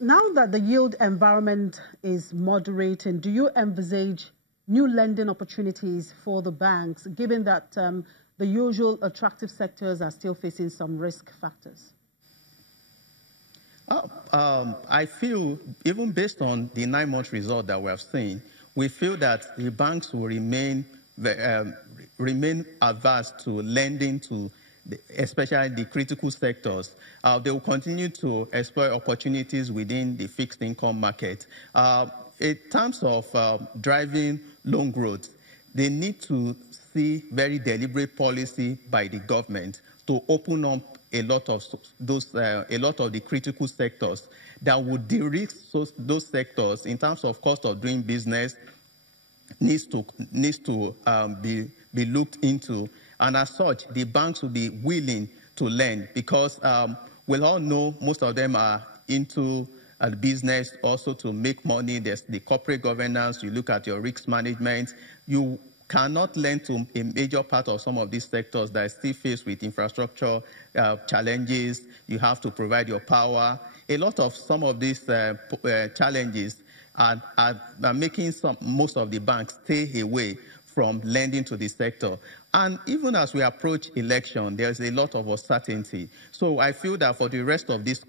Now that the yield environment is moderating, do you envisage new lending opportunities for the banks, given that the usual attractive sectors are still facing some risk factors? I feel, even based on the 9-month result that we have seen, we feel that the banks will remain averse to lending to especially the critical sectors. They will continue to explore opportunities within the fixed income market. In terms of driving loan growth, they need to see very deliberate policy by the government to open up a lot of the critical sectors that would de-risk those sectors in terms of cost of doing business needs to be looked into. And as such, the banks will be willing to lend because we all know most of them are into business also to make money. There's the corporate governance. You look at your risk management. You cannot lend to a major part of some of these sectors that are still faced with infrastructure challenges. You have to provide your power. A lot of some of these challenges are making most of the banks stay away from lending to the sector. And even as we approach election, there's a lot of uncertainty. So I feel that for the rest of this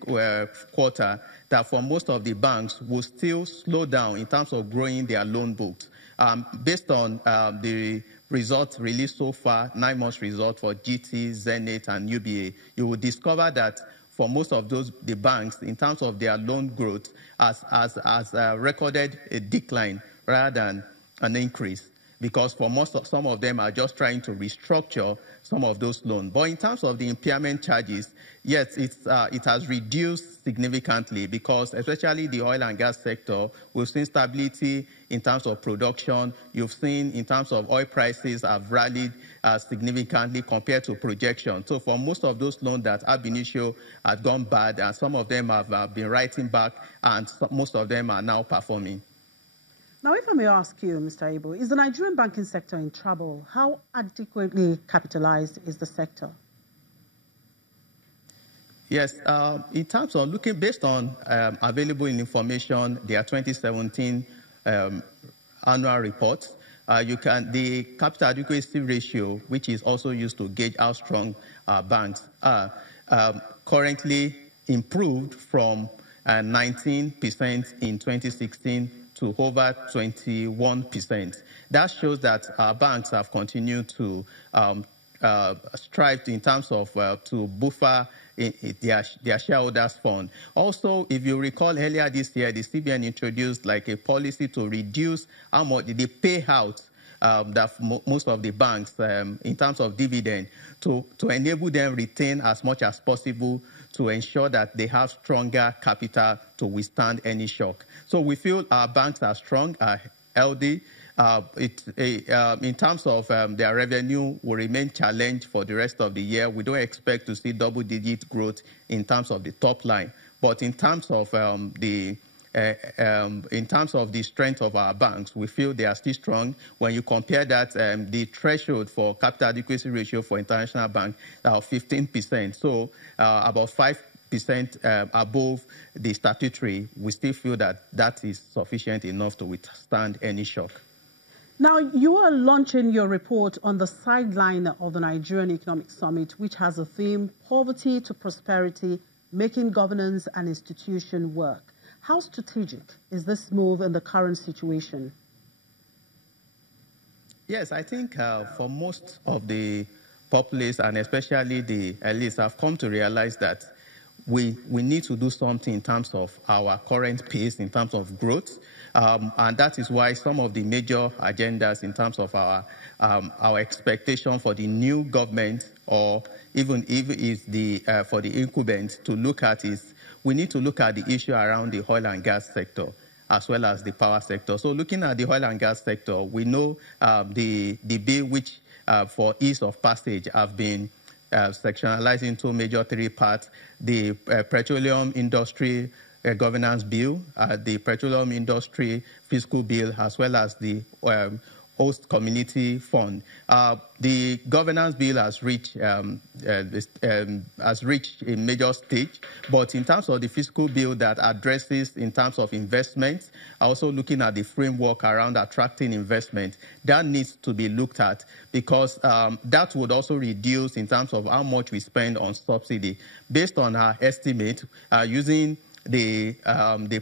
quarter, that for most of the banks will still slow down in terms of growing their loan books. Based on the results released so far, 9 months result for GT, Zenith, and UBA, you will discover that for most of the banks, in terms of their loan growth, has recorded a decline rather than an increase, because for some of them are just trying to restructure some of those loans. But in terms of the impairment charges, yes, it has reduced significantly because especially the oil and gas sector, we've seen stability in terms of production. You've seen in terms of oil prices have rallied significantly compared to projection. So for most of those loans that ab initio had gone bad, and some of them have been writing back, and most of them are now performing. Now, if I may ask you, Mr. Ibu, is the Nigerian banking sector in trouble? How adequately capitalized is the sector? Yes, in terms of looking based on available information, their 2017 annual report, the capital adequacy ratio, which is also used to gauge how strong banks are, currently improved from 19% in 2016 to over 21%. That shows that our banks have continued to strive in terms of to buffer their shareholders' fund. Also, if you recall earlier this year, the CBN introduced like a policy to reduce how much they pay out that most of the banks in terms of dividend to enable them retain as much as possible to ensure that they have stronger capital to withstand any shock. So we feel our banks are strong, are healthy. In terms of their revenue will remain challenged for the rest of the year. We don't expect to see double-digit growth in terms of the top line. But in terms of the strength of our banks, we feel they are still strong. When you compare that, the threshold for capital adequacy ratio for international banks are 15%. So about 5% above the statutory, we still feel that that is sufficient enough to withstand any shock. Now, you are launching your report on the sideline of the Nigerian Economic Summit, which has a theme, Poverty to Prosperity, Making Governance and Institution Work. How strategic is this move in the current situation? Yes, I think for most of the populace and especially the elites have come to realize that we need to do something in terms of our current pace, in terms of growth. And that is why some of the major agendas in terms of our expectation for the new government, or even if for the incumbent to look at, is we need to look at the issue around the oil and gas sector as well as the power sector. So looking at the oil and gas sector, we know the bill which for ease of passage have been sectionalized into major 3 parts: the petroleum industry governance bill, the petroleum industry fiscal bill, as well as the host community fund. The governance bill has reached a major stage, but in terms of the fiscal bill that addresses in terms of investment, also looking at the framework around attracting investment, that needs to be looked at, because that would also reduce in terms of how much we spend on subsidy. Based on our estimate, using the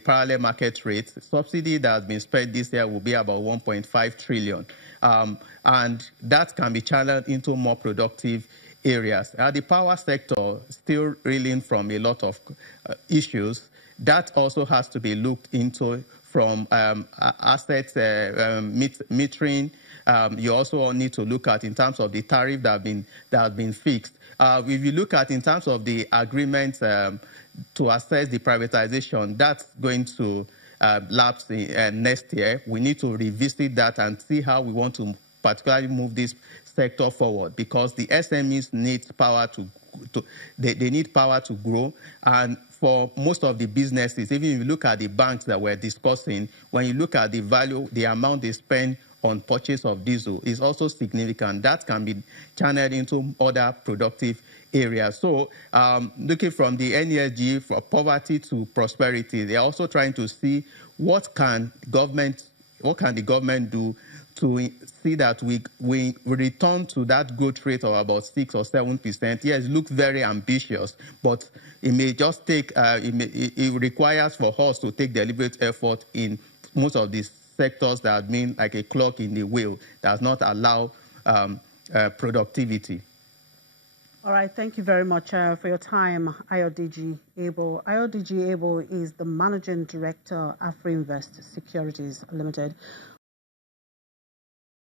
parallel market rate, subsidy that has been spent this year will be about 1.5 trillion. And that can be channeled into more productive areas. The power sector still reeling from a lot of issues. That also has to be looked into from assets metering. You also need to look at in terms of the tariff that have been fixed. If you look at in terms of the agreement to assess the privatization, that's going to lapse next year. We need to revisit that and see how we want to particularly move this sector forward, because the SMEs need power they need power to grow. And for most of the businesses, even if you look at the banks that we're discussing, when you look at the value, the amount they spend on purchase of diesel is also significant. That can be channeled into other productive areas. So looking from the NESG, for poverty to prosperity, they're also trying to see what can the government do to see that we return to that growth rate of about 6 or 7%. Yes, it looks very ambitious, but it may just take, it requires for us to take deliberate effort in most of these sectors that have been like a clock in the wheel, does not allow productivity. All right, thank you very much for your time, Ayodiji Abel. Ayodiji Abel is the Managing Director, AfriInvest Securities Limited.